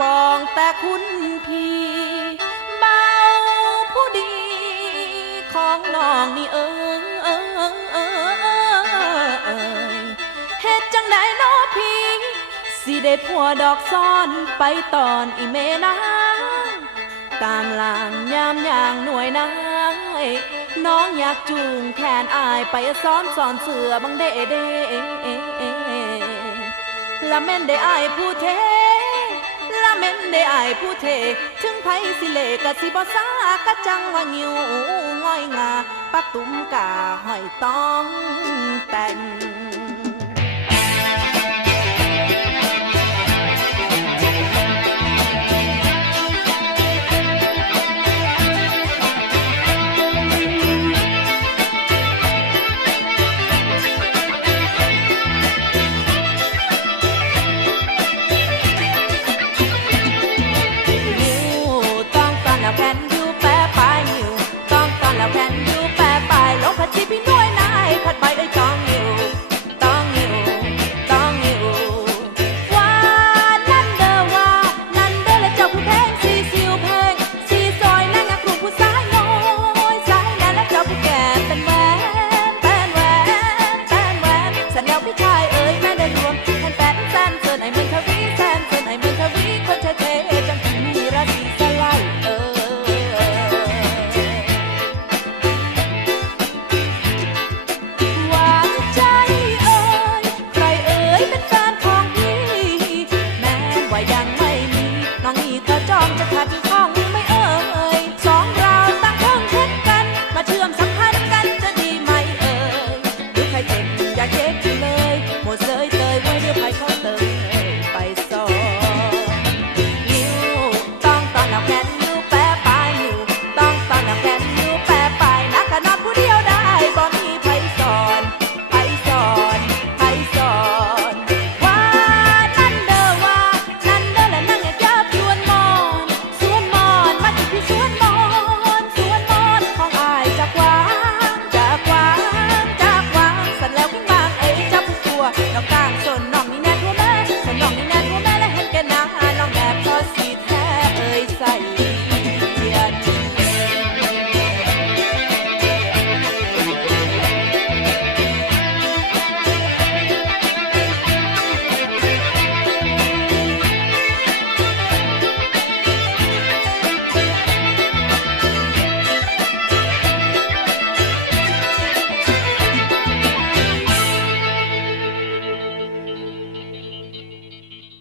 ปองแต่คุณพี่เบาผู้ดีของน้องนี่เฮ็ดจังไดน้อพี่สิได้ผัวดอกซ้อนไปตอนอีเมนางตามหลังยามอย่างหน่วยนายน้องอยากจูงแขนอายไปซ้อนเสือบังเด้เด้ละแม่นได้อายผู้เทละแม่นได้อายผู้เทถึงไผสิเลกะสิบ่ซากะจังว่างิวง่อยงาปักตุ้มกาห้อยต้องแต่ง